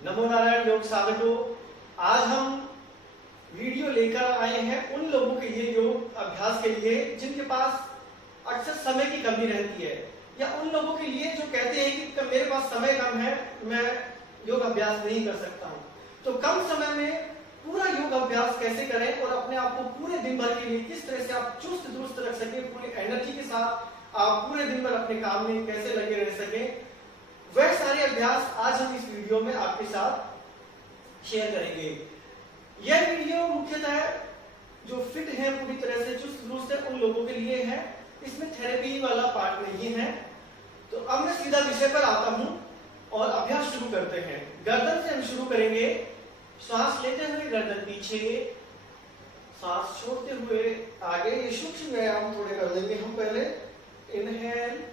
नमो नारायण योग साधकों। आज हम वीडियो लेकर आए हैं उन लोगों के लिए, योग अभ्यास के लिए जिनके पास अक्सर समय की कमी रहती है, या उन लोगों के लिए जो कहते हैं कि मेरे पास समय कम है, मैं योग अभ्यास नहीं कर सकता हूं। तो कम समय में पूरा योग अभ्यास कैसे करें और अपने आप को पूरे दिन भर के लिए किस तरह से आप चुस्त दुरुस्त रख सके, पूरी एनर्जी के साथ आप पूरे दिन भर अपने काम में कैसे लगे रह सके, वह सारे अभ्यास आज हम इस वीडियो में आपके साथ शेयर करेंगे। यह वीडियो मुख्यतः जो फिट है, पूरी तरह से चुस्त दुरुस्त है, उन लोगों के लिए है। इसमें थेरेपी वाला पार्ट नहीं है। तो अब मैं सीधा विषय पर आता हूं और अभ्यास शुरू करते हैं। गर्दन से हम शुरू करेंगे। श्वास लेते हुए गर्दन पीछे, सांस छोड़ते हुए आगे। ये सूक्ष्म व्यायाम थोड़े कर लेंगे हम पहले। Inhale,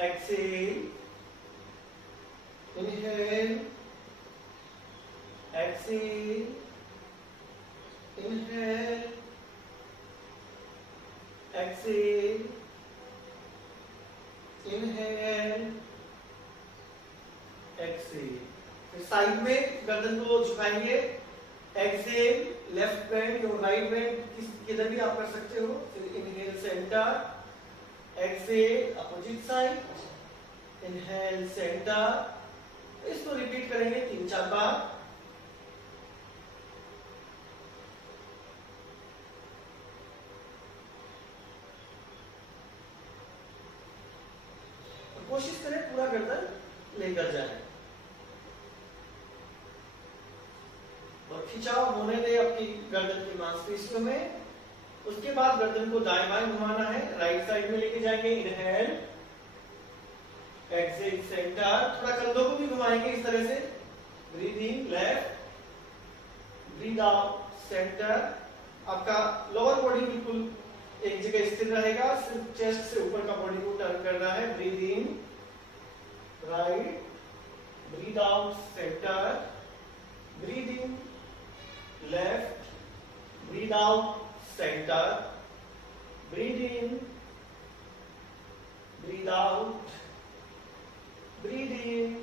exhale, inhale, exhale, inhale, exhale, inhale, exhale. फिर साइड में गर्दन को झुकाएंगे। एक्सेल, लेफ्ट बैंड और राइट बैंड किधर भी आप कर सकते हो। फिर inhale centre, exhale opposite side, inhale centre. इसको रिपीट करेंगे 3-4 बार। कोशिश करें पूरा गर्दन लेकर जाए और खिंचाव होने दे अपनी गर्दन की मांसपेशियों में। उसके बाद गर्दन को दाएं बाएं घुमाना है, राइट साइड में लेके जाएंगे। Inhale, exhale centre. थोड़ा कंधों को भी घुमाएंगे इस तरह से। Breathe in left, breathe out centre. आपका लोअर बॉडी बिल्कुल एक जगह स्थिर रहेगा, सिर्फ चेस्ट से ऊपर का बॉडी को टर्न करना है। Breathe in right, breathe out centre, breathe in left, breathe out centre, breathe in, breathe out, breathe in,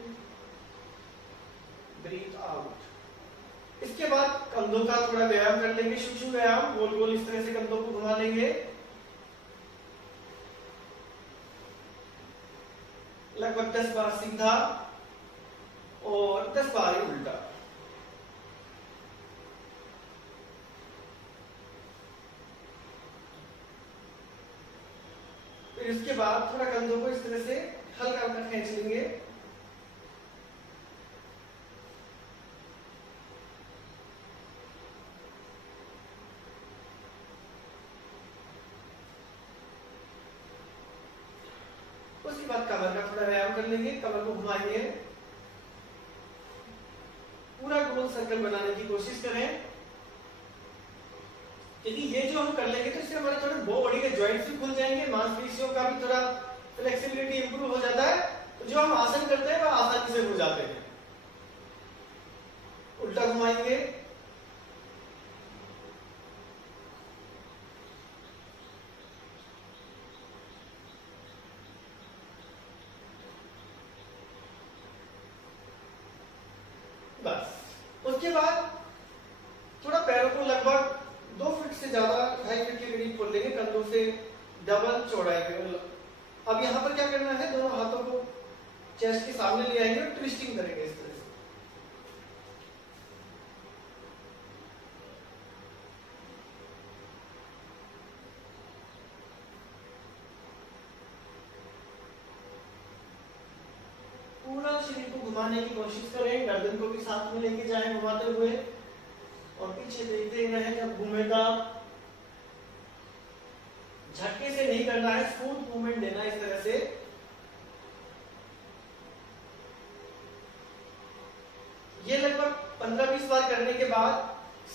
breathe out. इसके बाद कंधों का थोड़ा व्यायाम कर लेंगे, सूक्ष्म व्यायाम। गोल गोल इस तरह से कंधों को घुमा लेंगे, लगभग 10 बार सीधा और 10 बार ही उल्टा। फिर इसके बाद थोड़ा कंधों को इस तरह से हल्का हल्का खींच लेंगे। उसके बाद कमर का थोड़ा व्यायाम कर लेंगे। कमर को घुमाएंगे, पूरा गोल सर्कल बनाने की कोशिश करें। क्योंकि ये जो हम कर लेंगे तो इससे हमारे थोड़े बॉडी के जॉइंट्स भी खुल जाएंगे, मांसपेशियों का भी थोड़ा फ्लेक्सिबिलिटी इंप्रूव हो जाता है। तो जो हम आसन करते हैं वह आसानी से हो जाते हैं। उल्टा घुमाएंगे, बस। उसके बाद थोड़ा पैरों को लगभग 2 फीट से ज्यादा, 2.5 फीट के करीब खोल लेंगे, कंधों से डबल चौड़ाई पे। अब यहाँ पर क्या करना है, दोनों हाथों को चेस्ट के सामने ले आएंगे और ट्विस्टिंग करेंगे इस तरह से। पूरा शरीर को घुमाने की कोशिश करें, गर्दन को भी साथ में लेके जाएं घुमाते हुए, और पीछे देखते रहें जब घूमेगा। झटके से नहीं करना है, स्मूथ मूवमेंट देना है इस तरह से। ये लगभग 15-20 बार करने के बाद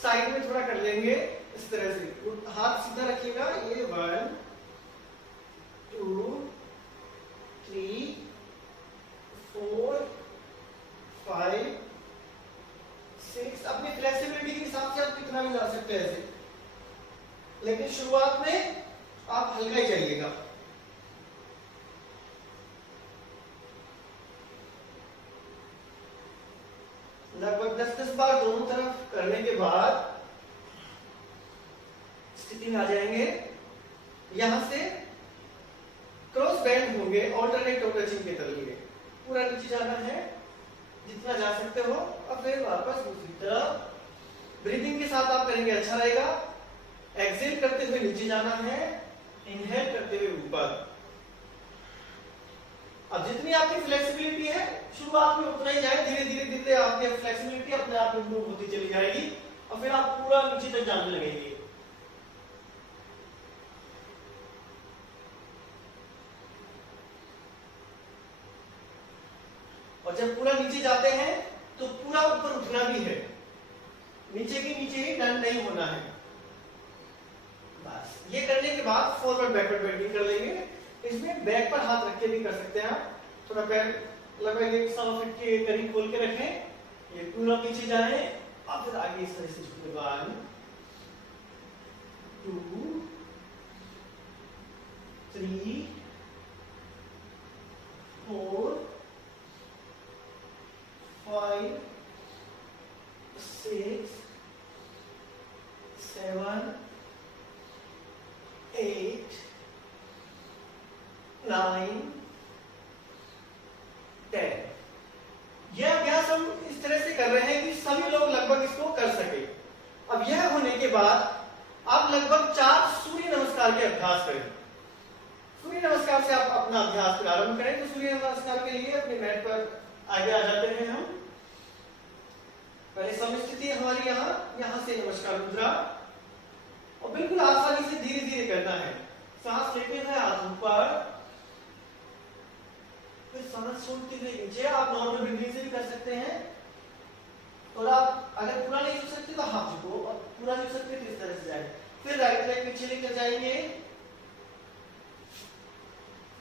साइड में थोड़ा कर लेंगे इस तरह से। हाथ सीधा रखिएगा। ये 1 2 3 4 5 6। अपनी फ्लेक्सिबिलिटी के हिसाब से आप कितना भी जा सकते हैं ऐसे, लेकिन शुरुआत में आप हल्का ही जाइएगा। लगभग 10-10 बार दोनों तरफ करने के बाद स्थिति में आ जाएंगे। यहां से क्रॉस बैंड होंगे, ऑल्टरनेट टचिंग के तरीके। पूरा नीचे जाना है जितना जा सकते हो, और फिर वापस दूसरी तरफ। ब्रीदिंग के साथ आप करेंगे, अच्छा रहेगा। एक्सेल करते हुए नीचे जाना है, इनहेल करते हुए ऊपर। अब जितनी आपकी फ्लेक्सिबिलिटी है शुरुआत में उतना ही जाए, धीरे धीरे धीरे आपकी फ्लेक्सिबिलिटी अपने आप इंप्रूव होती चली जाएगी और फिर आप पूरा नीचे तक जाने लगेंगे। और जब पूरा नीचे जाते हैं तो पूरा ऊपर उठना भी है, नीचे की नीचे ही डन नहीं होना है। बस ये करने के बाद फॉरवर्ड बैकवर्ड बेंडिंग कर लेंगे। इसमें बैक पर हाथ रख के भी कर सकते हैं आप। थोड़ा पैर लगभग 1 फीट के करीब खोल के रखें, ये पूरा पीछे जाए और फिर आगे इस तरह से झुके। 1 2 3 4 5 6 7 8 9 10। यह अभ्यास हम इस तरह से कर रहे हैं कि सभी लोग लगभग इसको कर सके। अब यह होने के बाद आप लगभग 4 सूर्य नमस्कार के अभ्यास करें। सूर्य नमस्कार से आप अपना अभ्यास प्रारंभ करें। तो सूर्य नमस्कार के लिए अपने मैट पर आगे आ जाते हैं हम। पहले समस्थिति हमारी यहां से नमस्कार मुद्रा, और बिल्कुल आसानी से धीरे धीरे करना है। सांस लेते हुए हाथ ऊपर, फिर सांस छोड़ते हुए नीचे। आप नॉर्मल ब्रीदिंग से भी कर सकते हैं, और आप अगर पूरा नहीं झुक सकते तो हाथ झुको, और पूरा झुक सकते तो इस तरह से जाए। फिर राइट लेग पीछे लेकर जाएंगे,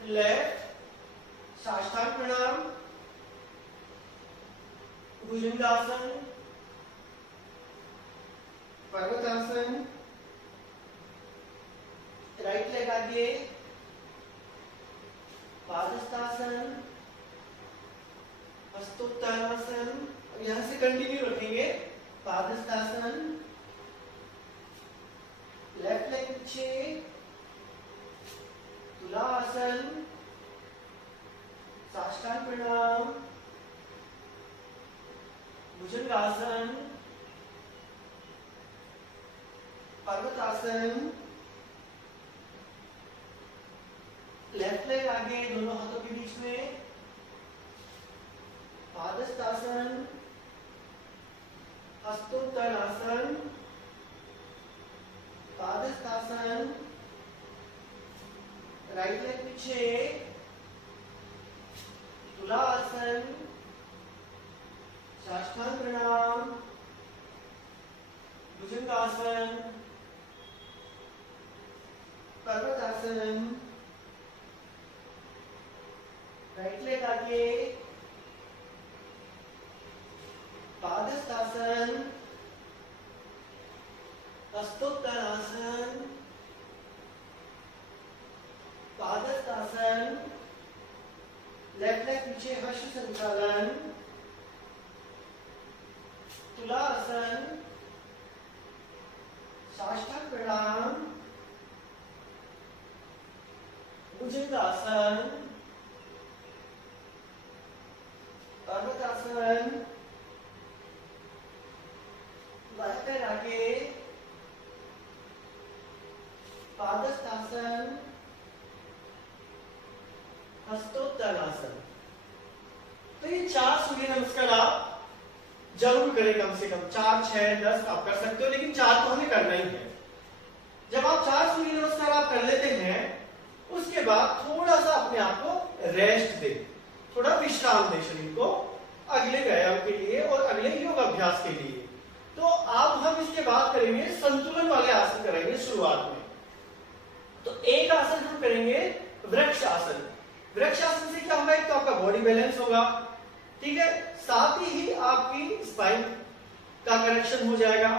लेफ्ट साष्टांग प्रणाम, भुजंगासन, पर्वतासन, राइट लेग आगे, पादहस्तासन, हस्तोत्तानासन। यहां से कंटिन्यू रखेंगे। पादहस्तासन, लेफ्ट लेग पीछे, तुलासन, साष्टांग प्रणाम, भुजंगासन, पर्वतासन। लेफ्ट लेग आगे दोनों हाथों के बीच में, पादहस्तासन, हस्तोत्तानासन, पादहस्तासन, राइट लेग पीछे, तुलासन, साष्टांग प्रणाम, भुजंगासन, पर्वतासन, राइट लेग आगे, पादहस्तासन, हस्तोत्तानासन, पादहस्तासन, लेफ्ट लेग पीछे, हर्ष संचालन, तुलासन, साष्टांग प्रणाम, भुजंगासन, पर्वतासन, बाएं पैर आगे, पादहस्तासन, हस्तोत्तानासन। तो ये 4 सूर्य नमस्कार आप जरूर करें, कम से कम 4 6 10 आप कर सकते हो, लेकिन 4 तो हमें करना ही है। जब आप 4 सूर्य नमस्कार आप कर लेते हैं, उसके बाद थोड़ा सा अपने आप को रेस्ट दे, थोड़ा विश्राम दे शरीर को अगले व्यायाम के लिए और अगले योग अभ्यास के लिए। तो अब हम इसके बाद करेंगे संतुलन वाले आसन करेंगे शुरुआत में। तो एक आसन हम करेंगे वृक्ष आसन। वृक्ष आसन से क्या होगा, एक तो आपका बॉडी बैलेंस होगा, ठीक है, साथ ही आपकी स्पाइन का करेक्शन हो जाएगा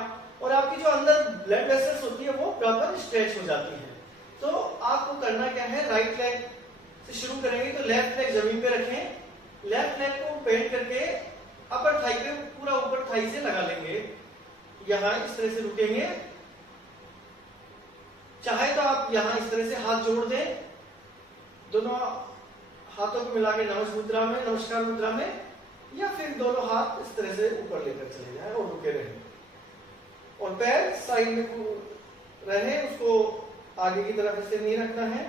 और आपकी जो अंदर ब्लड वेसल्स होती है वो प्रॉपर स्ट्रेच हो जाती है। तो आपको करना क्या है, राइट लेग से शुरू करेंगे। तो लेफ्ट लेग जमीन पे रखें, लेफ्ट लेग को बेंड करके अपर थाई पे पूरा ऊपर थाई से लगा लेंगे, यहाँ इस तरह से रुकेंगे। चाहे तो आप यहाँ इस तरह से हाथ जोड़ दें, दोनों हाथों को मिला के नमस्कार मुद्रा में, या फिर दोनों हाथ इस तरह से ऊपर लेकर चले जाएं और रुके रहें, और पैर साइड में रहे, उसको आगे की तरफ ऐसे नहीं रखना है।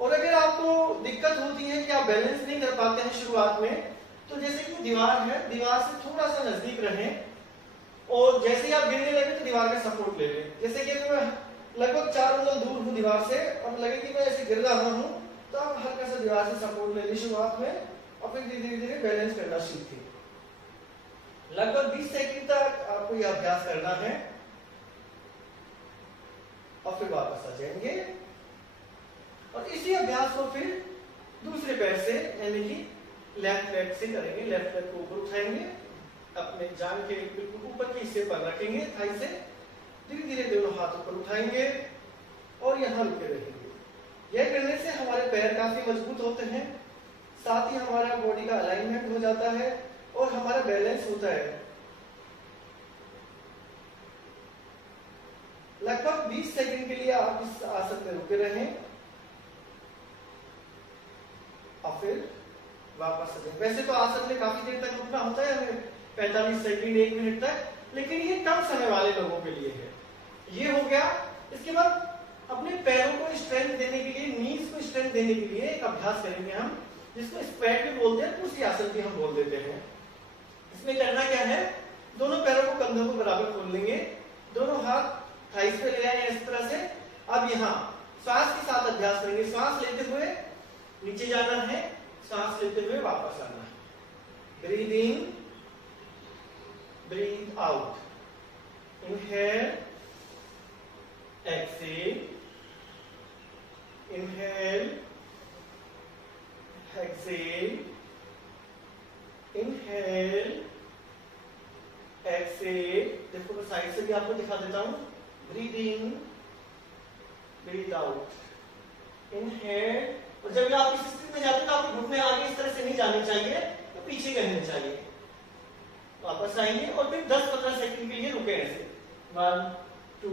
और अगर आपको दिक्कत होती है कि आप बैलेंस नहीं कर पाते हैं शुरुआत में, तो जैसे कि दीवार है, दीवार से थोड़ा सा नजदीक रहें, और जैसे ही आप गिरने लगे तो दीवार का सपोर्ट ले लें। जैसे कि मैं लगभग 4 उंगल दूर हूँ दीवार से और लगे कि मैं ऐसे गिर रहा हूँ, तो आप हल्का सा दीवार से सपोर्ट ले लें शुरुआत में, और फिर धीरे धीरे बैलेंस करना सीखें। लगभग 20 सेकंड तक आपको यह अभ्यास करना है, और फिर वापस आ जाएंगे। और इसी अभ्यास को फिर दूसरे पैर से यानी कि लेफ्ट लेग से करेंगे। लेफ्ट लेग को ऊपर उठाएंगे, अपने जांघ के बिल्कुल ऊपर के हिस्से पर रखेंगे, थाई से धीरे धीरे दोनों हाथ ऊपर उठाएंगे और यहाँ रुके रहेंगे। यह करने से हमारे पैर काफी मजबूत होते हैं, साथ ही हमारा बॉडी का अलाइनमेंट हो जाता है और हमारा बैलेंस होता है। लगभग 20 सेकंड के लिए आप इस आसन में रुके रहें और फिर वापस आ जाएं। वैसे तो आसन में काफी देर तक रुकना होता है हमें, 45 सेकंड 1 मिनट तक, लेकिन ये कम समय वाले लोगों के लिए है। ये हो गया। इसके बाद अपने पैरों को स्ट्रेंथ देने के लिए, नीज को स्ट्रेंथ देने के लिए एक अभ्यास करेंगे हम, जिसको स्क्वैट भी बोलते हैं, उसी आसन भी हम बोल देते हैं। इसमें करना क्या है, दोनों पैरों को कंधों को बराबर खोल लेंगे, दोनों हाथ थाइस पे ले आएंगे इस तरह से। अब यहाँ श्वास के साथ अभ्यास करेंगे। श्वास लेते हुए नीचे जाना है, सांस लेते हुए वापस आना है। Breathe in, breathe out, inhale, exhale, inhale, exhale, inhale, exhale. देखो मैं साइड से भी आपको दिखा देता हूं। Breathe in, breathe out, inhale. और जब आप इस स्थिति में जाते हैं तो आपके घुटने आगे इस तरह से नहीं जाने चाहिए, तो पीछे कहने चाहिए। वापस आएंगे और फिर 10-15 सेकंड के लिए रुके ऐसे। 1 2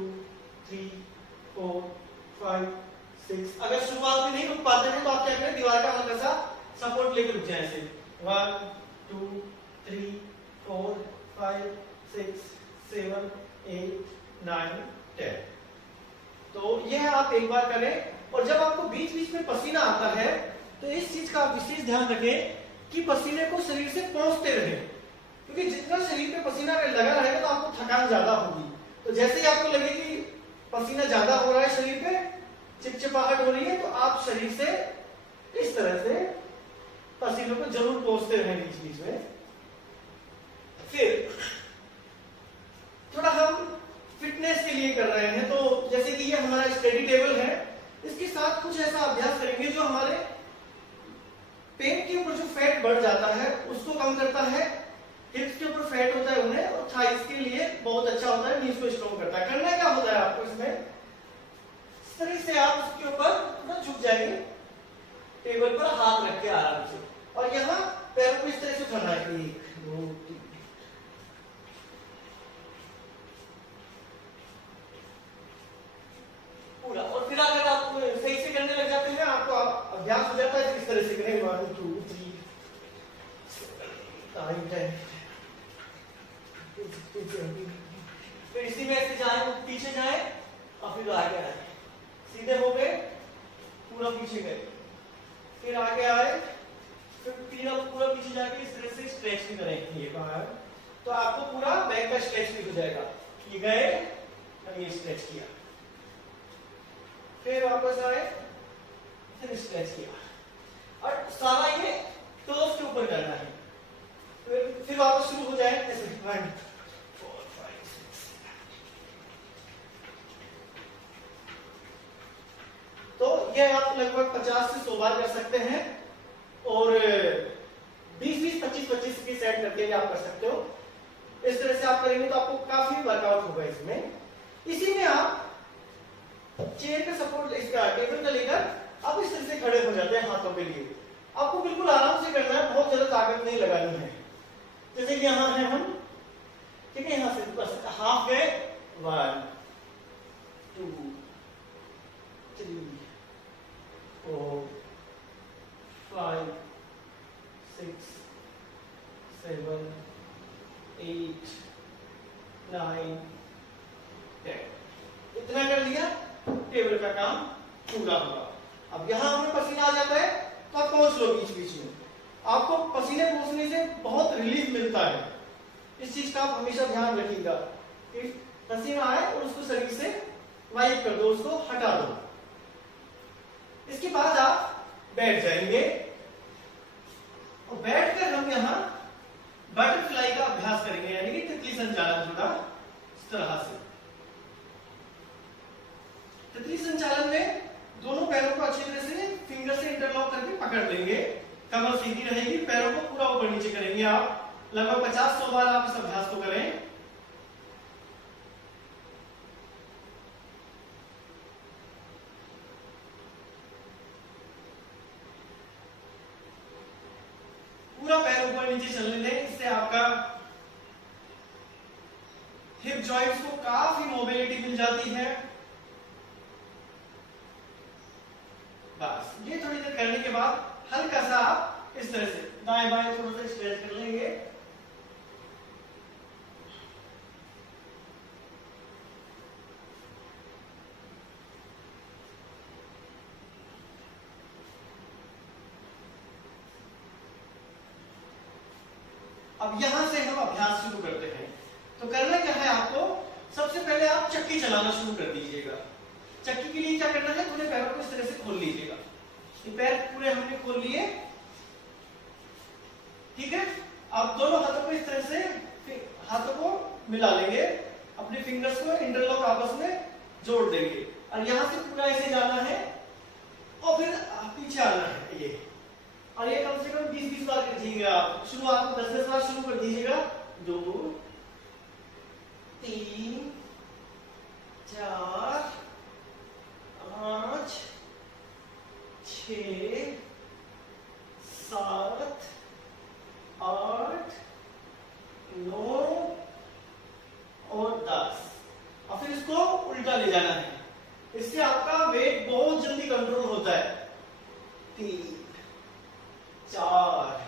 3 4 5 6। अगर शुरुआत में नहीं रुक पाते हैं तो आप क्या करें, दीवार का हल्का सा सपोर्ट लेकर रुक जाए ऐसे। 1 2 3 4 5 6 7 8 9 10। तो यह आप एक बार करें। और जब आपको बीच बीच में पसीना आता है तो इस चीज का आप विशेष ध्यान रखें कि पसीने को शरीर से पोंछते रहें, क्योंकि जितना शरीर पे पसीना लगा रहेगा तो आपको थकान ज्यादा होगी। तो जैसे ही आपको लगे कि पसीना ज्यादा हो रहा है, शरीर पे चिपचिपाहट हो रही है, तो आप शरीर से इस तरह से पसीनों को जरूर पोंछते रहें बीच बीच में। फिर थोड़ा हम फिटनेस के लिए कर रहे हैं, तो जैसे कि ये हमारा स्टडी टेबल है, इसके साथ कुछ ऐसा अभ्यास करेंगे जो हमारे पेट के ऊपर जो फैट बढ़ जाता है उसको कम करता है, हिप्स के ऊपर फैट होता है उन्हें, और थाइस के लिए बहुत अच्छा होता है, नीज को स्ट्रॉन्ग करता है। करना क्या होता है आपको इसमें, इस तरह से आप उसके ऊपर थोड़ा झुक जाएंगे, टेबल पर हाथ रख के आराम से, और यहाँ पैरों को इस तरह से उठाना है। 1 2 3 पूरा। और फिर अगर आप सही से करने लग जाते हैं, आपको अभ्यास हो जाता है, इस तरह से करें। 1 2 3 फिर इसी में ऐसे जाए, पीछे जाए और फिर आगे आए, सीधे हो गए, पूरा पीछे गए, फिर आगे आए, फिर पूरा पीछे जाके इस तरह से स्ट्रेच भी करें। ये बाहर तो आपको पूरा बैक का स्ट्रेच भी हो जाएगा। ये गए और ये स्ट्रेच किया, फिर वापस आए, फिर स्ट्रेच किया, और सारा ये टोस के ऊपर करना है। फिर वापस शुरू हो जाए ऐसे। 1 4 5 6। तो ये आप लगभग 50 से 100 बार कर सकते हैं, और 20-20 25-25 की सेट करके आप कर सकते हो। इस तरह से आप करेंगे तो आपको काफी वर्कआउट होगा इसमें। इसी में आप चेयर का सपोर्ट, इसका टेबल का लेकर आप इस तरह से खड़े हो जाते हैं हाथों के लिए। आपको बिल्कुल आराम से करना है, बहुत ज्यादा ताकत नहीं लगानी है। जैसे कि यहाँ है हम, ठीक है, यहाँ से बस हाफ गए, 1 2 3 4 5 6 7 8 9 10, इतना कर लिया, टेबल का काम पूरा हुआ। अब यहाँ हमें पसीना आ जाता है तो आप पहुंच लो बीच बीच में, आपको पसीने पहुंचने से बहुत रिलीफ मिलता है। इस चीज का आप हमेशा ध्यान रखिएगा कि पसीना आए और उसको शरीर से वाइप कर दो, उसको हटा दो। इसके बाद आप बैठ जाएंगे और बैठकर हम यहाँ बटरफ्लाई का अभ्यास करेंगे, यानी कि तितली संचालन थोड़ा इस तरह से। तितली संचालन में दोनों पैरों को अच्छी तरह से फिंगर से इंटरलॉक करके पकड़ लेंगे, कमर सीधी रहेगी, पैरों को पूरा ऊपर नीचे करेंगे। आप लगभग 50-100 बार आप इस अभ्यास को करें। पूरा पैर ऊपर नीचे चलने दें, इससे आपका हिप जॉइंट्स को काफी मोबिलिटी मिल जाती है। बस ये थोड़ी देर करने के बाद हल्का सा आप इस तरह से दाएं बाएं थोड़ा सा स्ट्रेच कर लेंगे। अब यहां से हम अभ्यास शुरू करते हैं। तो करना क्या है आपको, सबसे पहले आप चक्की चलाना शुरू कर दीजिएगा। चक्की के लिए क्या करना है, पूरे पैरों को इस तरह से खोल लीजिएगा। ये पैर पूरे हमने खोल लिए, ठीक है। आप दोनों हाथों को इस तरह से हाथों को मिला लेंगे, अपने फिंगर्स को इंटरलॉक आपस में जोड़ देंगे और यहां से पूरा ऐसे जाना है और फिर पीछे आना है ये, और ये कम से कम 20-20 बार कीजिएगा। आप शुरुआत में 10-10 बार शुरू कर दीजिएगा। 2 3 4 5 6 7 8 9 और 10, और फिर इसको उल्टा ले जाना है। इससे आपका वेट बहुत जल्दी कंट्रोल होता है। 3 4,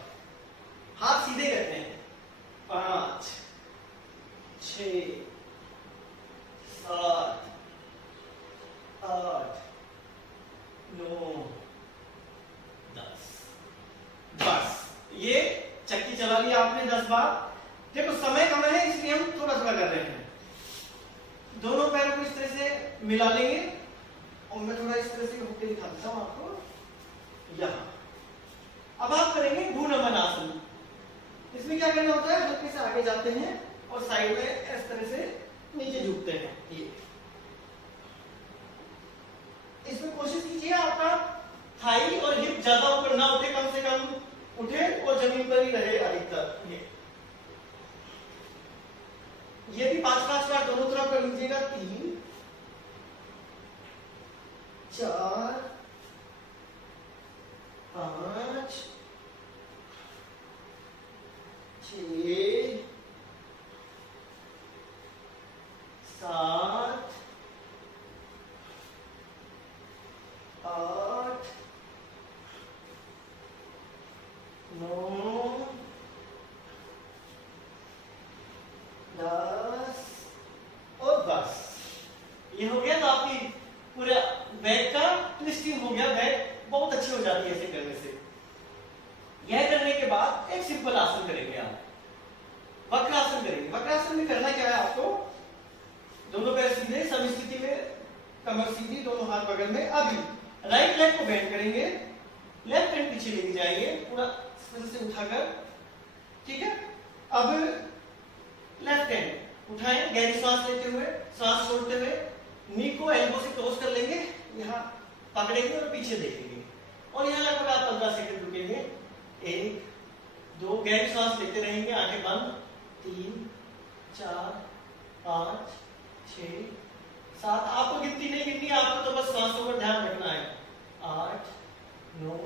हाथ सीधे करते हैं, 5 6 7 8 9 10। बस ये चक्की चला लिया आपने 10 बार। देखो समय कम है इसलिए हम थोड़ा थोड़ा कर रहे हैं। दोनों पैरों को इस तरह से मिला लेंगे और मैं थोड़ा इस तरह से होके दिखा देता हूं आपको। यहां अब आप करेंगे भ्रूनमन आसन। इसमें क्या करना होता है, हल्के से आगे जाते हैं और साइड में इस तरह से नीचे झुकते हैं। ये इसमें कोशिश कीजिए आपका थाई और हिप ज्यादा ऊपर ना उठे, कम से कम उठे और जमीन पर ही रहे अधिकतर। ये भी 5-5 बार दोनों तरफ कर लीजिएगा। 3 4 5 6 7 8 9 10 और बस ये हो गया। तो आपकी पूरा बैक का ट्विस्टिंग हो गया, बैक बहुत अच्छी हो जाती है ऐसे करने से। यह करने के बाद एक सिंपल आसन करेंगे, आप वक्रासन करेंगे। वक्रासन में करना क्या है आपको, दोनों पैर सीधे समस्थिति में, कमर सीधी, दोनों हाथ बगल में। अभी राइट लेग को बेंड करेंगे, लेफ्ट हैंड पीछे लेके जाएंगे पूरा से उठाकर, ठीक है। अब लेफ्ट हैंड उठाएं, गहरी सांस लेते हुए, सांस छोड़ते हुए, नी को एल्बो से क्रॉस कर लेंगे, यहाँ पकड़ेंगे और पीछे देखेंगे और यहाँ लगभग आप 15 सेकंड रुकेंगे। 1 2, गहरी सांस लेते रहेंगे, आंखें बंद। 3 4 5 6 7, आपको गिनती नहीं गिननी, आपको तो बस सांसों पर ध्यान रखना है। 8 9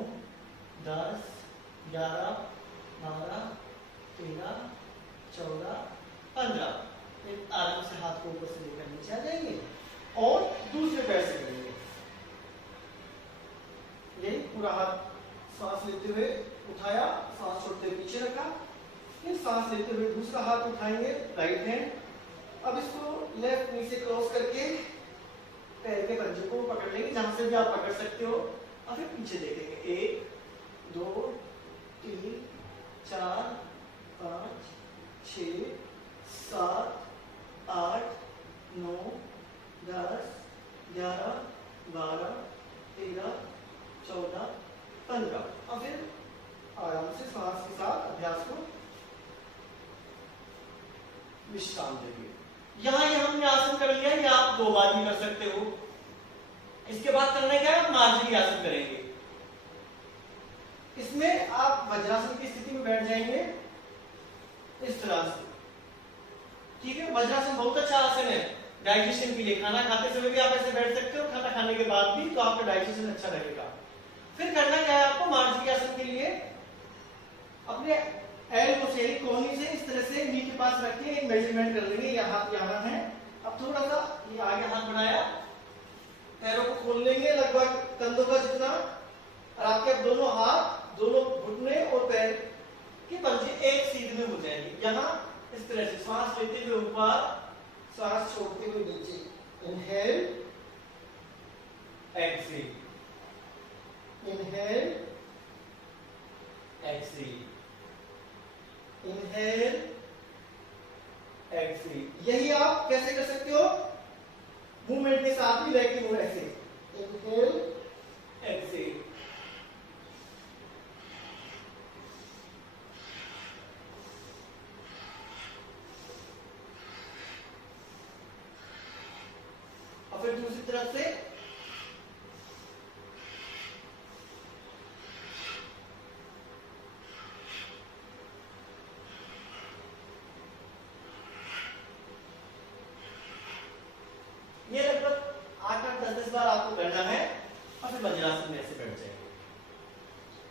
10 11 12 13 14, 15। फिर आराम से हाथ को ऊपर से लेकर नीचे आ जाएंगे और दूसरे पैर से करेंगे। ये पूरा हाथ सांस लेते हुए उठाया, सांस छोड़ते हुए पीछे रखा, फिर सांस लेते हुए दूसरा हाथ उठाएंगे राइट हैंड। अब इसको लेफ्ट नी से क्रॉस करके पैर के पंजे को पकड़ लेंगे, जहां से भी आप पकड़ सकते हो, और फिर पीछे देखेंगे। 1 2 3 4 5 6 7 8 9 10 11 12 13 14 15। और फिर आराम से सांस के साथ अभ्यास को विश्राम देंगे। यहाँ ये हमने आसन कर लिया, ये आप 2 बार भी कर सकते हो। इसके बाद करना क्या है, मार्जरी आसन करेंगे। इसमें आप वज्रासन की स्थिति में बैठ जाएंगे इस तरह से, ठीक है। वज्रासन बहुत अच्छा आसन है डाइजेशन के लिए। खाना खाते समय भी आप ऐसे बैठ सकते हो, खाना खाने के बाद भी, तो आपका डाइजेशन अच्छा रहेगा। फिर करना क्या है आपको, मार्जरी आसन के लिए अपने एल्बो से, कोहनी से इस तरह से नी के पास रख के एक मेजरमेंट कर लेंगे। यह हाथ यहाँ है, अब थोड़ा सा ये आगे हाथ बढ़ाया, पैरों को खोल लेंगे लगभग कंधों का जितना, और आपके दोनों हाथ, दोनों घुटने और पैर के पंजे एक सीध में हो जाएंगे। यहाँ इस तरह से सांस लेते हुए ऊपर, सांस छोड़ते हुए नीचे। Inhale exhale, inhale exhale, inhale exhale. यही आप कैसे कर सकते हो, मूवमेंट के साथ भी, लेग की मूवमेंट से। इनहेल एक्सहेल, और फिर दूसरी तरफ से ये लगभग 8-8 10-10 बार आपको करना है, और फिर वज्रासन में ऐसे बैठ जाएंगे।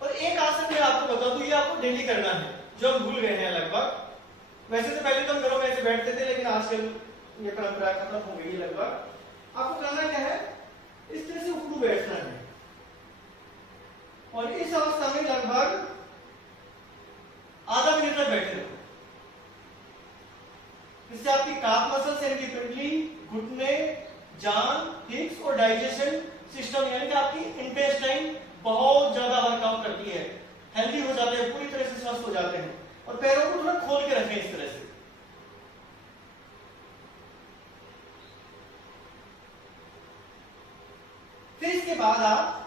और एक आसन मैं आपको बता दूं, ये आपको डेली करना है, जो हम भूल गए हैं लगभग। वैसे तो पहले तो हम घरों में ऐसे बैठते थे, लेकिन आजकल ये परंपरा खत्म हो गई है लगभग। आपको करना क्या है, इस तरह से उखड़ू बैठना है, और इस अवस्था में लगभग आधा मिनट तक बैठे रहो। इससे आपकी काफ मसल्स यानी कि पिंडली, घुटने, जान, हिप्स और डाइजेशन सिस्टम यानी कि आपकी इंटेस्टाइन बहुत ज्यादा वर्कआउट करती है, हेल्दी हो जाते हैं, पूरी तरह से स्वस्थ हो जाते हैं। और पैरों को थोड़ा खोल के रखें इस तरह से। फिर इसके बाद आप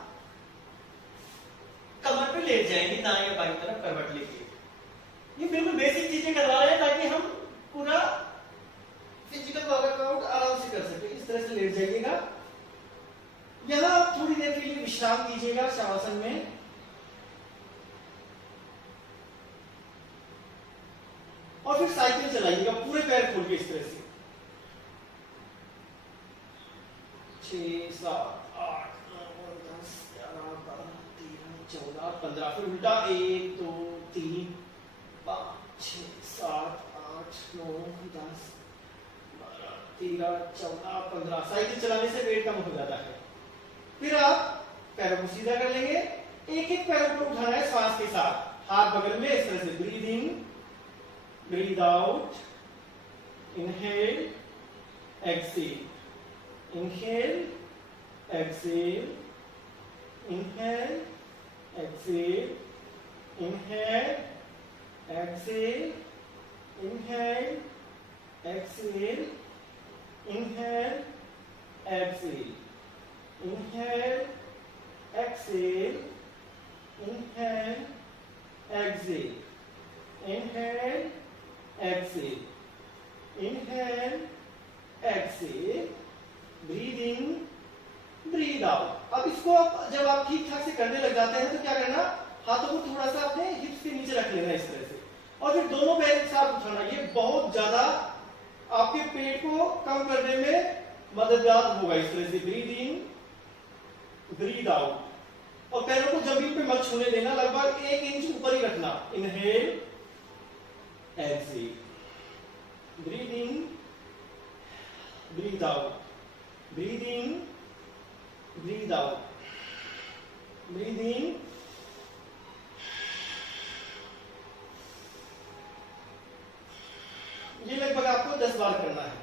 कमर पे लेट जाएंगे, दाएं या बाईं तरफ करवट लेके। ये बिल्कुल बेसिक चीजें करवा रहे हैं ताकि हम पूरा फिजिकल वर्कआउट आराम से कर सके। इस तरह से लेट जाइएगा, यहां आप थोड़ी देर के लिए विश्राम कीजिएगा शवासन में। और फिर साइकिल चलाइएगा पूरे पैर खोल के इस तरह से। 6 7 8 9 10 11 12 13 14 15। फिर उल्टा 1 2 3 5 6 7 8 9 10 12 13 14 15। साइकिल चलाने से वेट कम हो जाता है। फिर आप पैरों को सीधा कर लेंगे, एक एक पैर को उठाना है श्वास के साथ, हाथ बगल में इस तरह से। Breathe in, breathe out, inhale exhale, inhale exhale, inhale exhale, inhale exhale, inhale exhale, inhale exhale, inhale exhale, inhale exhale, inhale exhale, inhale exhale, breathe in, breathe out. अब इसको जब आप ठीक ठाक से करने लग जाते हैं तो क्या करना, हाथों को थोड़ा सा अपने हिप्स के नीचे रख लेना इस तरह से, और फिर दोनों पैर एक साथ उठाना। ये बहुत ज्यादा आपके पेट को कम करने में मददगार होगा। इस तरह से ब्रीद इन, ब्रीद आउट, और पैरों को जमीन पे मत छूने देना, लगभग 1 इंच ऊपर ही रखना। Inhale exhale, breathe in, breathe out, breathe in, breathe out, breathe in, ये लगभग आपको 10 बार करना है।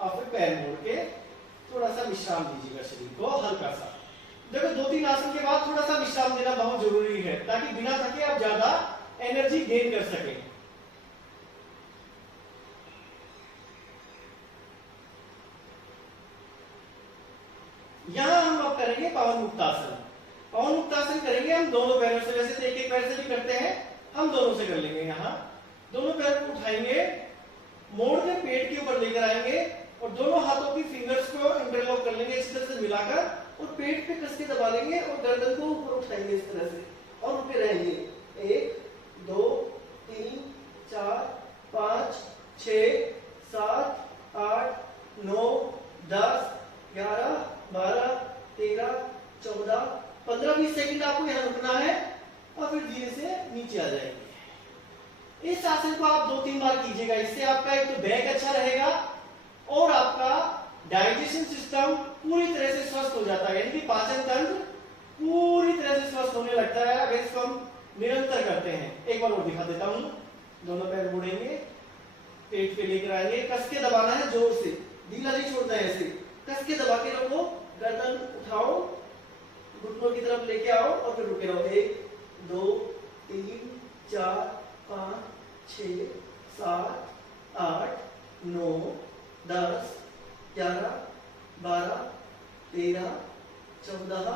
और फिर पैर मोड़ के थोड़ा सा विश्राम दीजिएगा शरीर को हल्का सा। देखो 2-3 आसन के बाद थोड़ा सा विश्राम देना बहुत जरूरी है ताकि बिना थके आप ज्यादा एनर्जी गेन कर सकें। यहां हम अब करेंगे पवन मुक्तासन। पवन मुक्तासन करेंगे हम दोनों पैरों से, वैसे तो एक पैर से भी करते हैं, हम दोनों से कर लेंगे। यहाँ दोनों पैर को उठाएंगे, मोड़ के पेट के ऊपर लेकर आएंगे और दोनों हाथों की फिंगर्स को इंटरलॉक कर लेंगे इस तरह से मिलाकर और पेट पे कस के दबा लेंगे और गर्दन को ऊपर उठाएंगे इस तरह से और रुके रहेंगे। 1 2 3 4 5 6 7 8 9 10 11 12 13 14 15-20 सेकंड आपको यहाँ रुकना है और फिर धीरे से नीचे आ जाएंगे। इस आसन को आप 2-3 बार कीजिएगा। इससे आपका एक तो बैक अच्छा रहेगा और आपका डाइजेशन सिस्टम पूरी तरह से स्वस्थ हो जाता है, यानी कि पाचन तंत्र पूरी तरह से स्वस्थ होने लगता है अगर इसको हम निरंतर करते हैं। एक बार और दिखा देता हूं। दोनों पैर मुड़ेंगे, पेट पे लेकर आएंगे, कस के दबाना है जोर से, ढीला नहीं छोड़ना है, ऐसे कस के दबा के रखो, गर्दन उठाओ, घुटनों की तरफ लेके आओ और फिर रुके रहो। 1 2 3 4 5 6 7 8 9 10 11 12 13 14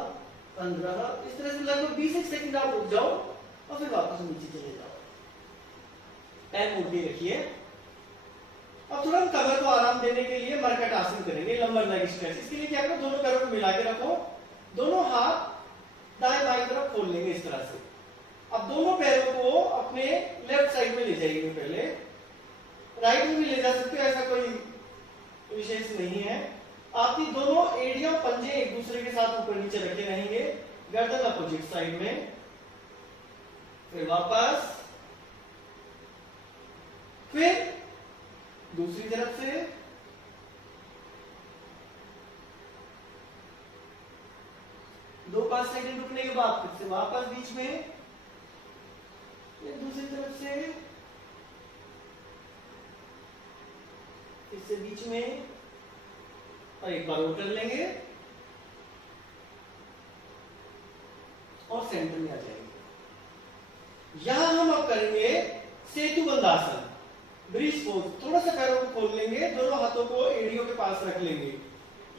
15 इस तरह से लगभग 20 सेकंड आप रुक जाओ और फिर वापस नीचे चले जाओ। पैर मोड़ के रखिए। अब थोड़ा कमर को आराम देने के लिए मरकट आसन करेंगे, लंबर लेग स्ट्रेच। इसके लिए क्या करो, दोनों पैरों को मिला के रखो, दोनों हाथ दाएं बाएं तरफ खोल लेंगे इस तरह से। अब दोनों पैरों को अपने लेफ्ट साइड में ले जाएंगे, पहले राइट में भी ले जा सकते हो, ऐसा कोई विशेष नहीं है। आपकी दोनों एड़ियां पंजे एक दूसरे के साथ ऊपर नीचे रखे रहेंगे, गर्दन अपोजिट साइड में। फिर वापस, फिर दूसरी तरफ से, दो 5 सेकंड रुकने के बाद फिर से वापस बीच में, फिर दूसरी तरफ से, फिर से बीच में और एक बार और कर लेंगे और सेंटर में आ जाएंगे। यहां हम अब करेंगे सेतु बंधासन, ब्रिज पोज। थोड़ा सा पैरों को खोल लेंगे, दोनों हाथों को एड़ियों के पास रख लेंगे।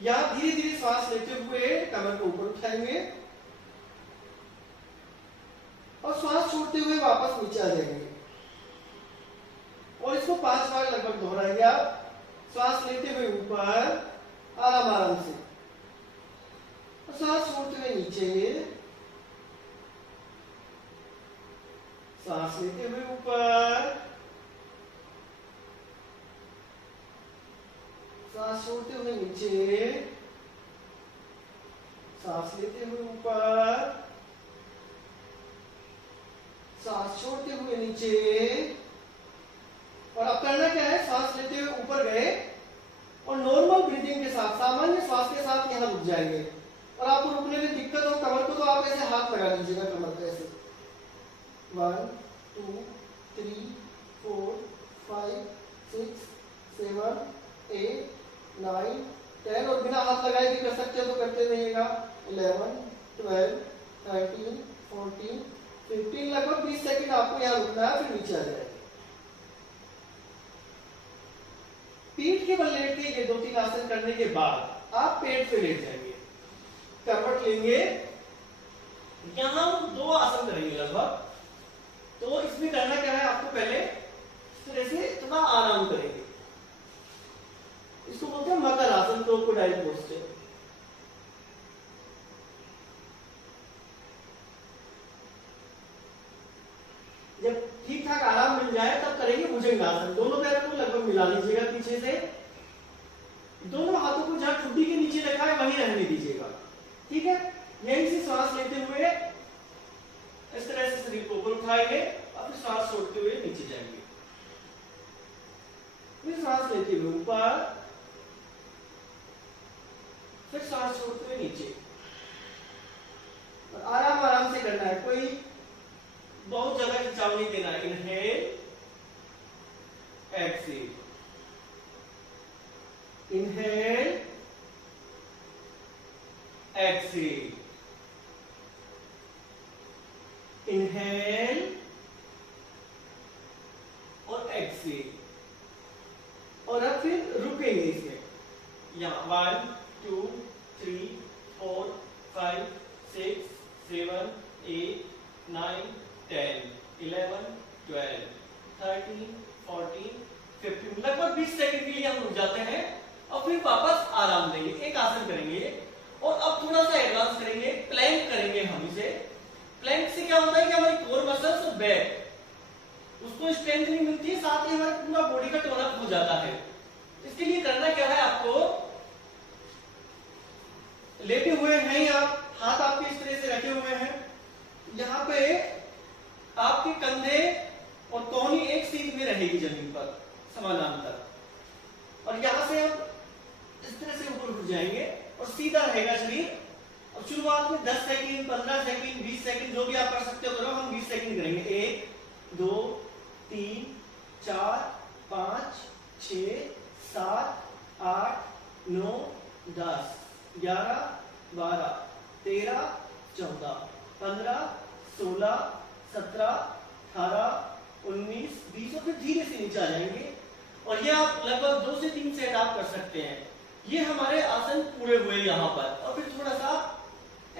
यहां धीरे धीरे सांस लेते हुए कमर को ऊपर उठाएंगे और श्वास छोड़ते हुए वापस नीचे आ जाएंगे और इसको 5 बार लगभग दोहराएंगे आप। श्वास लेते हुए ऊपर आराम आराम से और सांस छोड़ते हुए नीचे, सांस लेते हुए ऊपर, सांस छोड़ते हुए नीचे, सांस लेते हुए ऊपर, सांस छोड़ते हुए नीचे। और अब करना क्या है, सांस लेते हुए ऊपर गए और नॉर्मल ब्रीदिंग के साथ, सामान्य श्वास के साथ यहां रुक जाएंगे। और आपको रुकने में दिक्कत हो कमर को, तो आप ऐसे हाथ लगा लीजिएगा कमर पे ऐसे। 1 2 3 4 5 6 7 8 9 10 और बिना हाथ लगाए भी कर सकते हो तो करते रहिएगा। 11 12 13 14 15 लगभग 20 सेकंड आपको यहाँ रुकना है, फिर नीचे आ जाएगा। पीठ के बल लेट के ये 2-3 आसन करने के बाद आप पेट पे लेट जाएंगे, करवट लेंगे। यहां 2 आसन करेंगे लगभग। तो इसमें करना क्या है, आपको पहले इस तरह से थोड़ा आराम करेंगे, इसको बोलते हैं मकर आसन, क्रोकोडाइल पोस्चर। जब ठीक ठाक आराम मिल जाए तब करेंगे भुजंगासन। दोनों पैरों को लगभग मिला लीजिएगा पीछे से, दोनों हाथों को जहां ठुड्डी के नीचे रखा है वहीं रहने दीजिएगा, ठीक है। यहीं से सांस लेते हुए इस तरह से शरीर को ऊपर उठाएंगे और फिर सांस छोड़ते हुए नीचे जाएंगे। सांस लेते हुए ऊपर, फिर सांस छोड़ते हुए नीचे, और आराम आराम से करना है, कोई बहुत जगह खिंचाव नहीं देना है। Inhale, exhale, inhale, exhale, inhale और एक्सेल, और अब फिर रुकेंगे इसमें। यहाँ 1 2 3 4 5 6 7 8 9 10 11 12 13 14 15, लगभग 20 सेकंड के लिए हम रुक जाते हैं और फिर वापस आराम देंगे। एक आसन करेंगे और अब थोड़ा सा एडवांस करेंगे, प्लैंक करेंगे हम इसे। प्लैंक से क्या होता है कि हमारी कोर मसल्स और बैक उसको स्ट्रेंथनिंग मिलती है, साथ ही हमारा पूरा बॉडी का टोन अप हो जाता है। इसके लिए करना क्या है, आपको लेटे हुए हैं आप, हाथ आपके इस तरह से रखे हुए हैं, यहाँ पे आपके कंधे और कोहनी एक सीध में रहेगी जमीन पर समानांतर, और यहां से हम इस तरह से ऊपर उठ जाएंगे और सीधा रहेगा शरीर। और शुरुआत में 10 सेकंड, 15 सेकंड, 20 सेकंड जो भी आप कर सकते हो करो। हम 20 सेकंड करेंगे। 1 2 3 4 5 6 7 8 9 10 11 12 13 14 15 16 17 18 19 20, और फिर धीरे से नीचे आ जाएंगे। और ये आप लगभग 2 से 3 सेट आप कर सकते हैं। ये हमारे आसन पूरे हुए यहाँ पर, और फिर थोड़ा सा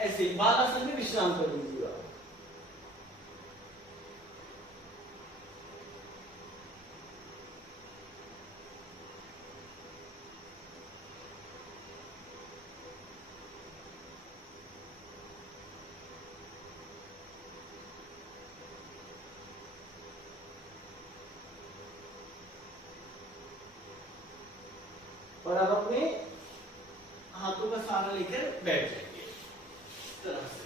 ऐसे बाल आसन में विश्राम कर लीजिएगा। और अब अपने हाथों का सहारा लेकर बैठ जाएंगे इस तरह से।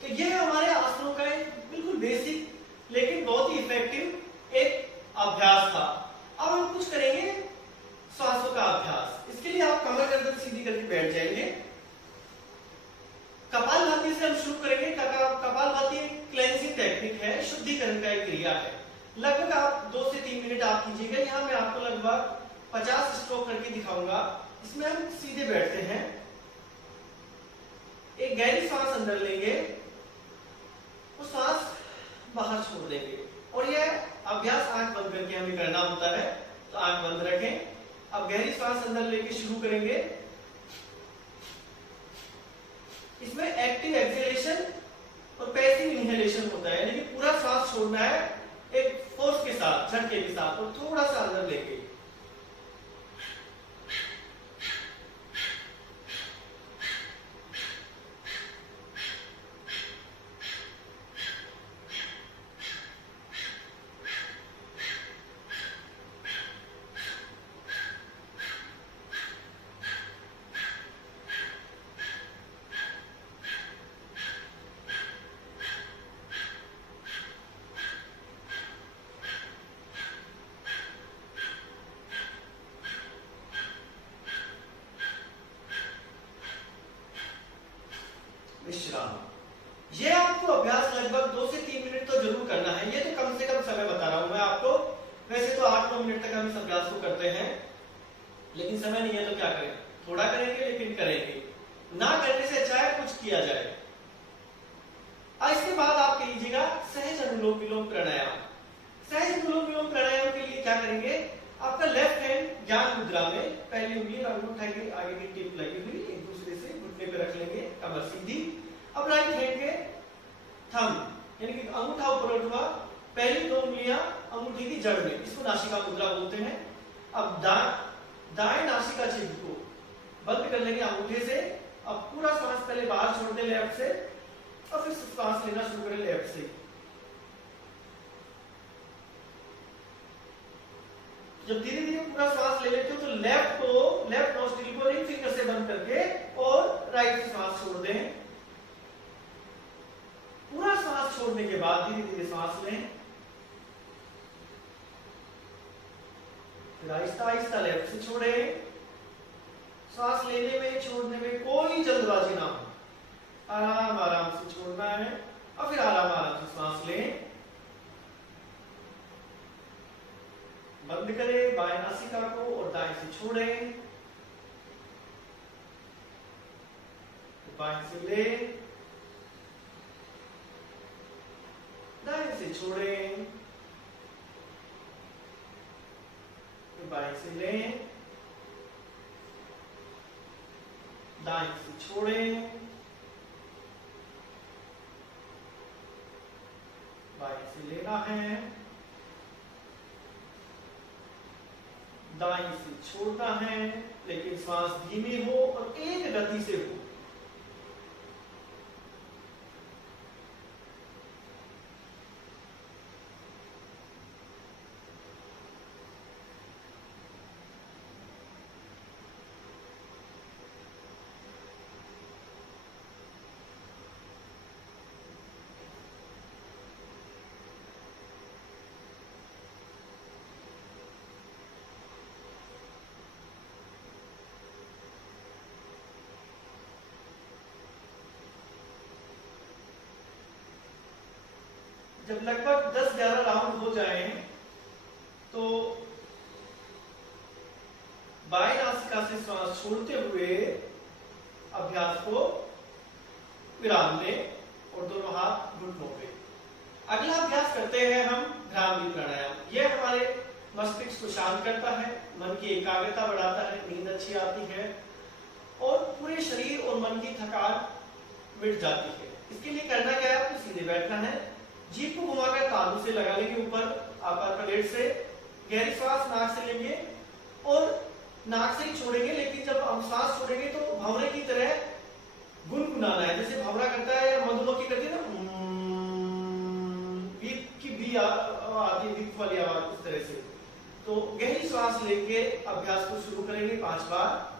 तो ये हमारे आसनों का एक बिल्कुल बेसिक लेकिन बहुत ही इफेक्टिव एक अभ्यास था। अब हम कुछ करेंगे श्वासों का अभ्यास। इसके लिए आप कमर गर्दन सीधी करके बैठ जाएंगे। कपालभाति से हम शुरू करेंगे। कपालभाति एक क्लेंजिंग टेक्निक है, शुद्धिकरण का एक क्रिया है। लगभग आप 2 से 3 मिनट आप कीजिएगा। यहाँ मैं आपको लगभग 50 स्ट्रोक करके दिखाऊंगा। इसमें हम सीधे बैठते हैं, एक गहरी सांस अंदर लेंगे, वो सांस बाहर छोड़ देंगे। और यह अभ्यास आंख बंद करके हमें करना होता है, तो आंख बंद रखें। अब गहरी सांस अंदर लेके शुरू करेंगे। इसमें एक्टिव एक्सेलेशन और पैसिव इनहेलेशन होता है, यानी कि पूरा सांस छोड़ना है एक फोर्स के साथ, झटके के साथ, और थोड़ा सा अंदर लेके। विश्राम। ये आपको अभ्यास लगभग 2 से 3 मिनट तो जरूर करना है। ये तो कम से कम समय बता रहा हूं मैं आपको। वैसे तो 8-9 मिनट तक हम इस अभ्यास को करते हैं, लेकिन समय नहीं है तो क्या करें, थोड़ा करेंगे लेकिन करेंगे। ना करने से अच्छा है कुछ किया जाए। इसके बाद आप कीजिएगा सहज अनुलोम विलोम प्राणायाम। सहज अनुलोम विलोम प्राणायाम के लिए क्या करेंगे, आपका लेफ्ट हैंड ज्ञान मुद्रा में पहली उंगली और अंगूठा की आगे की टिप लगी हुई एक दूसरे से घुटने पे रख लेंगे, कमर सीधी। अब राइट हैंड के थंब यानी कि अंगूठा ऊपर उठा, पहली 2 उंगलियां अंगूठी की जड़ में, इसको नासिका मुद्रा बोलते हैं। अब दाएं नासिका छिद्र को बंद कर लेंगे अंगूठे से। अब पूरा सांस पहले बाहर छोड़ दें लेफ्ट से, और फिर सांस लेना शुरू करें लेफ्ट से। जब धीरे धीरे पूरा सांस ले लेते हो तो लेफ्ट नोस्ट्रिल को रिंग फिंगर से बंद करके और राइट से सांस छोड़ दें। पूरा सांस छोड़ने के बाद धीरे धीरे सांस लें। फिर आहिस्ता आहिस्ता लेफ्ट से छोड़े। सांस लेने में छोड़ने में कोई जल्दबाजी ना हो, आराम आराम से छोड़ना है और फिर आराम आराम से सांस लें। बंद करें बाएं नासिका को और दाएं से छोड़ें, बाएं से ले, दाएं से छोड़ें, बाएं से लें, दाएं से छोड़ें, बाएं से लेना है, दाएं से छोड़ना है, लेकिन श्वास धीमी हो और एक गति से हो। जब लगभग 10-11 राउंड हो जाएं, तो बाएं नासिका से श्वास छोड़ते हुए अभ्यास को विराम दें और दोनों हाथ घुटनों पे। अगला अभ्यास करते हैं हम भ्रामरी प्राणायाम। यह हमारे मस्तिष्क को शांत करता है, मन की एकाग्रता बढ़ाता है, नींद अच्छी आती है और पूरे शरीर और मन की थकान मिट जाती है। इसके लिए करना क्या है, आपको सीधे बैठना है, जीभ को घुमाकर तालू से लगा लेंगे ऊपर अपर प्लेट से, गहरी श्वास नाक से लेंगे और नाक से ही छोड़ेंगे, लेकिन जब हम श्वास छोड़ेंगे तो भंवरे की तरह गुनगुनाना है, जैसे भंवरा करता है या मधुमक्खी करती है ना, बीप की भी आती है, बीप वाली आवाज, इस तरह से। तो गहरी श्वास लेके अभ्यास को शुरू करेंगे 5 बार।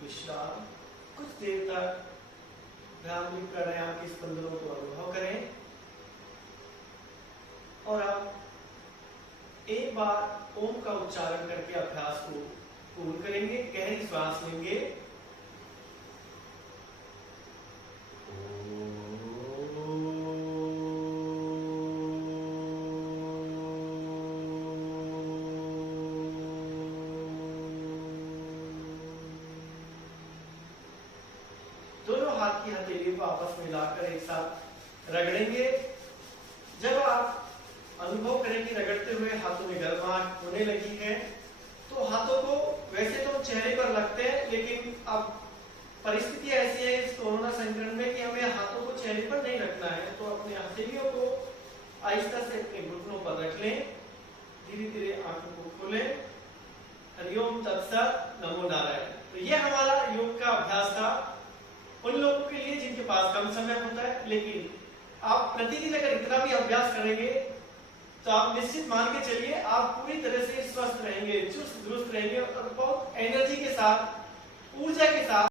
विश्राम। कुछ देर तक भ्रामरी प्राणायाम के स्पंदनों को अनुभव करें और अब एक बार ओम का उच्चारण करके अभ्यास को पूर्ण करेंगे। गहरी श्वास लेंगे, दोनों हाथ की हथेलियों को आपस में मिलाकर एक साथ रगड़ेंगे। जब आप अनुभव करें कि रगड़ते हुए हाथों में गर्माहट होने लगी है, तो हाथों को वैसे तो चेहरे पर रखते हैं, लेकिन अब परिस्थिति ऐसी है इस कोरोना संक्रमण में कि हमें हाथों को चेहरे पर नहीं रखना है, तो अपने हथेलियों को आहिस्ता से अपने घुटनों पर रख लें, धीरे धीरे आंखों को खोलें। हरिओम तत्सत, नमो नारायण। तो ये हमारा योग का अभ्यास था उन लोगों के लिए जिनके पास कम समय होता है, लेकिन आप प्रतिदिन अगर इतना भी अभ्यास करेंगे तो आप निश्चित मान के चलिए आप पूरी तरह से स्वस्थ रहेंगे, चुस्त दुरुस्त रहेंगे और बहुत एनर्जी के साथ, ऊर्जा के साथ